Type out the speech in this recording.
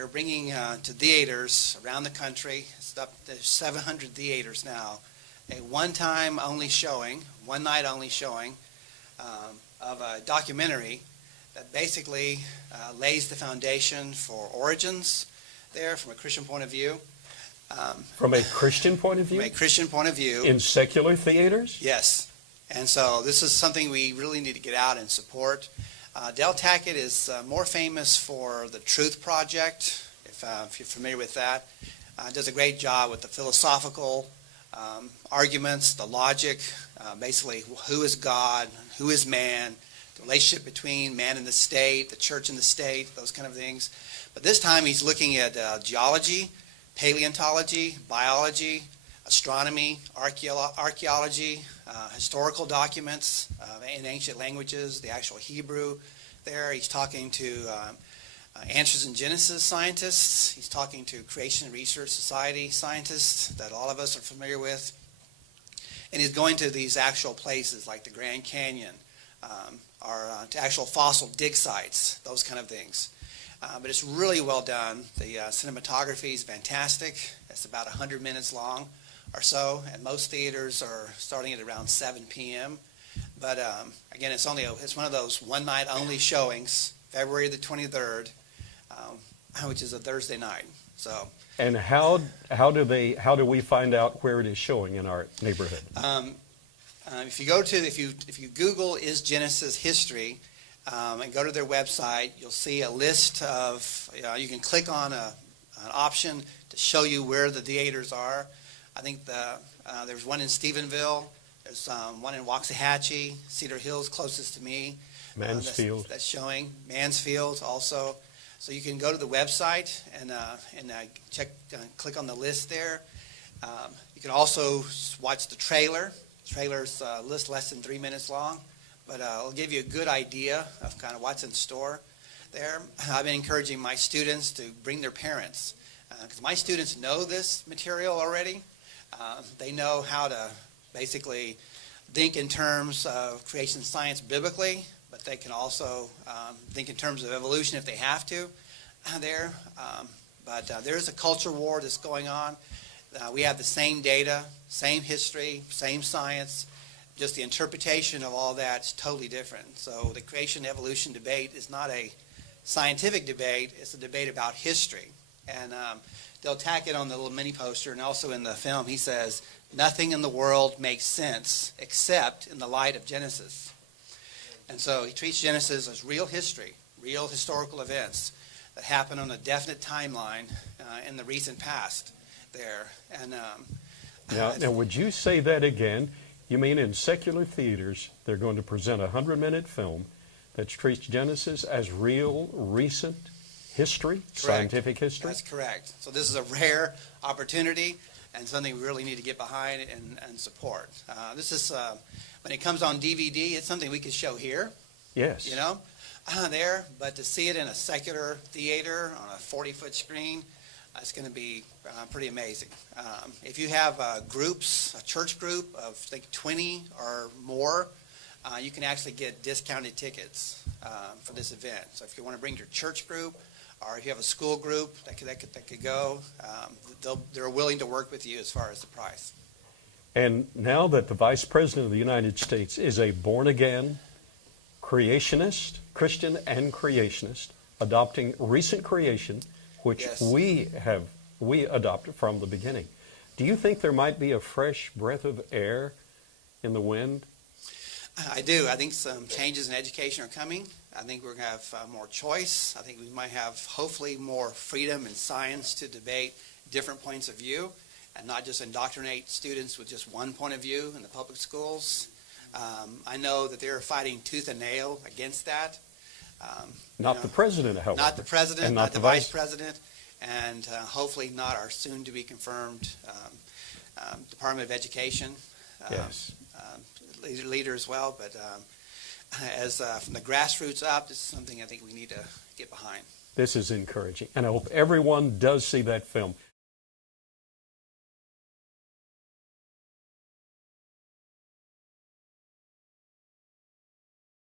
they're bringing to theaters around the country. It's up to 700 theaters now. A one-time only showing, one night only showing of a documentary that basically lays the foundation for origins there from a Christian point of view. From a Christian point of view? From a Christian point of view. In secular theaters? Yes. And so this is something we really need to get out and support. Del Tackett is more famous for the Truth Project, if you're familiar with that. Does a great job with the philosophical arguments, the logic, basically who is God, who is man, the relationship between man and the state, the church and the state, those kind of things. But this time he's looking at geology, paleontology, biology, astronomy, archaeology, historical documents in ancient languages, the actual Hebrew there. He's talking to Answers in Genesis scientists. He's talking to Creation Research Society scientists that all of us are familiar with. And he's going to these actual places like the Grand Canyon, or to actual fossil dig sites, those kind of things. But it's really well done. The cinematography is fantastic. It's about 100 minutes long or so, and most theaters are starting at around 7 p.m. But again, it's one of those one-night only showings, February the 23rd, which is a Thursday night. So. And how do we find out where it is showing in our neighborhood? If you Google Is Genesis History and go to their website, you'll see a list of, you can click on an option to show you where the theaters are. I think there's one in Stephenville, there's one in Waxahachie, Cedar Hills closest to me. Mansfield. That's showing. Mansfield also. So you can go to the website and click on the list there. You can also watch the trailer. The trailer's list less than 3 minutes long, but it'll give you a good idea of kind of what's in store there. I've been encouraging my students to bring their parents, because my students know this material already. They know how to basically think in terms of creation science biblically, but they can also think in terms of evolution if they have to there. But there's a culture war that's going on. We have the same data, same history, same science, just the interpretation of all that is totally different. So the creation-evolution debate is not a scientific debate, it's a debate about history. And Del Tackett on the little mini poster and also in the film, he says, nothing in the world makes sense except in the light of Genesis. And so he treats Genesis as real history, real historical events that happen on a definite timeline in the recent past there. And now, would you say that again? You mean in secular theaters, they're going to present a 100-minute film that treats Genesis as real, recent history, correct. Scientific history? That's correct. So this is a rare opportunity and something we really need to get behind and support. This is, when it comes on DVD, it's something we could show here. Yes. You know, there, but to see it in a secular theater on a 40-foot screen, it's going to be pretty amazing. If you have groups, a church group of, I think, 20 or more, you can actually get discounted tickets for this event. So if you want to bring your church group, or if you have a school group that could go, they're willing to work with you as far as the price. And now that the Vice President of the United States is a born-again creationist, Christian and creationist, adopting recent creation, which yes. we adopted from the beginning. Do you think there might be a fresh breath of air in the wind? I do. I think some changes in education are coming. I think we're going to have more choice. I think we might have, hopefully, more freedom in science to debate different points of view and not just indoctrinate students with just one point of view in the public schools. I know that they're fighting tooth and nail against that. Not the president, however. Not the president, and not the vice president, and hopefully not our soon-to-be-confirmed Department of Education yes. Leader as well. But as from the grassroots up, this is something I think we need to get behind. This is encouraging, and I hope everyone does see that film.